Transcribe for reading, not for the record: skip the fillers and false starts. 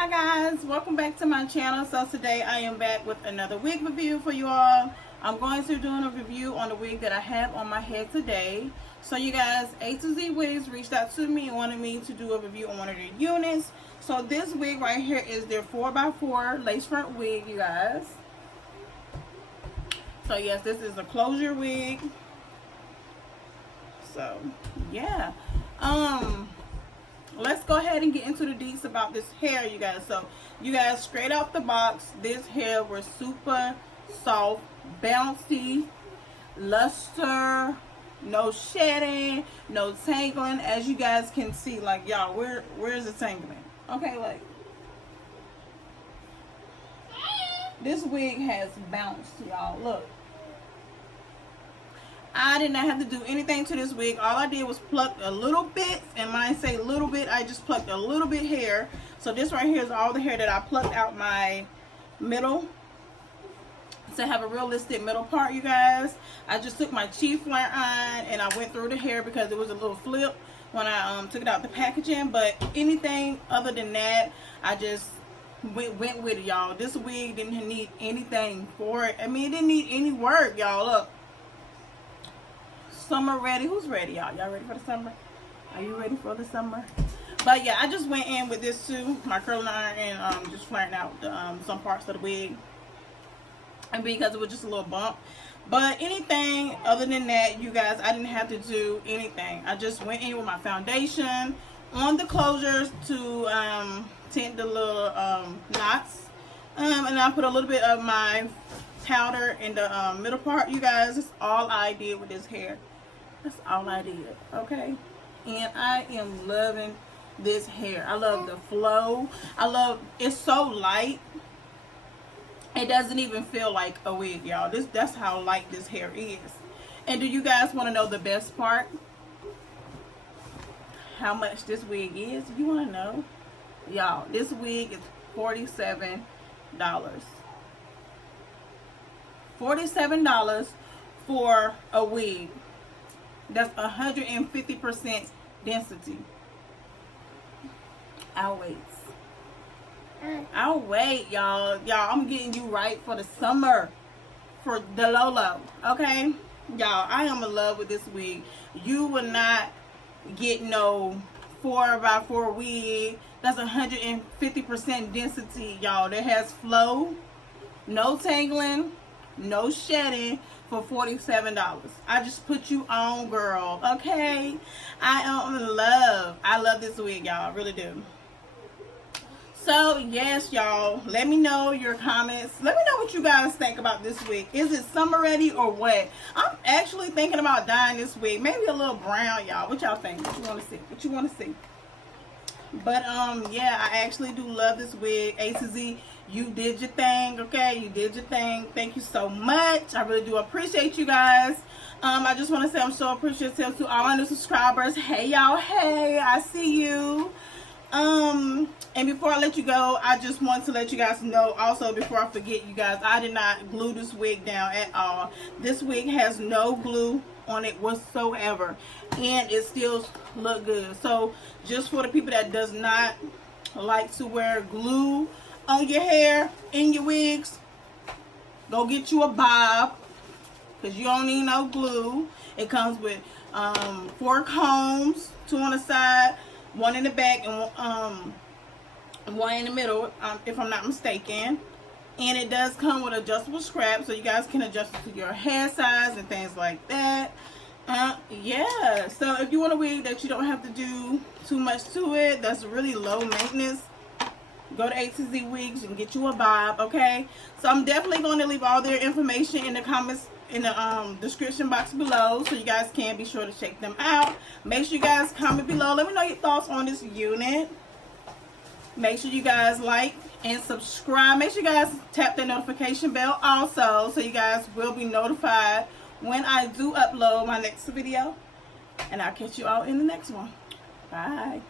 Hi guys, welcome back to my channel. So today I am back with another wig review for you all. I'm going to be doing a review on the wig that I have on my head today. So you guys, ATOZWIGS reached out to me and wanted me to do a review on one of their units. So this wig right here is their 4x4 lace front wig, you guys. So yes, this is a closure wig. So yeah, let's go ahead and get into the deets about this hair, you guys. So you guys, straight off the box, this hair was super soft, bouncy, luster, no shedding, no tangling. As you guys can see, like, y'all, where's the tangling? Okay, like, this wig has bounced, y'all. Look, I did not have to do anything to this wig. All I did was pluck a little bit, and when I say little bit, I just plucked a little bit hair. So this right here is all the hair that I plucked out my middle to have a realistic middle part, you guys. I just took my cheek flare iron and I went through the hair because it was a little flip when I took it out the packaging. But anything other than that, I just went with it, y'all. This wig didn't need anything for it. I mean, it didn't need any work, y'all. Look. Summer ready. Who's ready, y'all? Y'all ready for the summer? Are you ready for the summer? But yeah, I just went in with this too, my curling iron, and just flaring out the, some parts of the wig, and because it was just a little bump. But anything other than that, you guys, I didn't have to do anything. I just went in with my foundation on the closures to tint the little knots, and I put a little bit of my powder in the middle part, you guys. That's all I did with this hair. That's all I did, okay? And I am loving this hair. I love the flow. I love, it's so light. It doesn't even feel like a wig, y'all. That's how light this hair is. And do you guys want to know the best part? How much this wig is? You want to know? Y'all, this wig is $47. $47 for a wig. That's 150% density. I'll wait. I'll wait, y'all. Y'all, I'm getting you right for the summer. For the Lolo. Okay? Y'all, I am in love with this wig. You will not get no 4x4 wig. That's 150% density, y'all. That has flow, no tangling, no shedding, for $47. I just put you on, girl. Okay? I am in love. I love this wig, y'all. I really do. So yes, y'all, let me know your comments. Let me know what you guys think about this wig. Is it summer ready or what? I'm actually thinking about dyeing this wig, maybe a little brown, y'all. What y'all think? What you want to see? What you want to see? But yeah, I actually do love this wig. A to Z, you did your thing, okay? You did your thing. Thank you so much. I really do appreciate you guys. I just want to say I'm so appreciative to all my new subscribers. Hey y'all, hey, I see you. And before I let you go, I just want to let you guys know also, before I forget, you guys, I did not glue this wig down at all. This wig has no glue on it whatsoever, and it still look good. So just for the people that does not like to wear glue on your hair, in your wigs, go get you a bob, because you don't need no glue. It comes with 4 combs, 2 on the side, 1 in the back, and 1 in the middle, if I'm not mistaken. And it does come with adjustable straps, so you guys can adjust it to your hair size and things like that. Yeah, so if you want a wig that you don't have to do too much to it, that's really low maintenance, go to ATOZWIGS and get you a bob, okay? So I'm definitely going to leave all their information in the comments, in the description box below, so you guys can be sure to check them out. Make sure you guys comment below. Let me know your thoughts on this unit. Make sure you guys like and subscribe. Make sure you guys tap the notification bell also, so you guys will be notified when I do upload my next video. And I'll catch you all in the next one. Bye.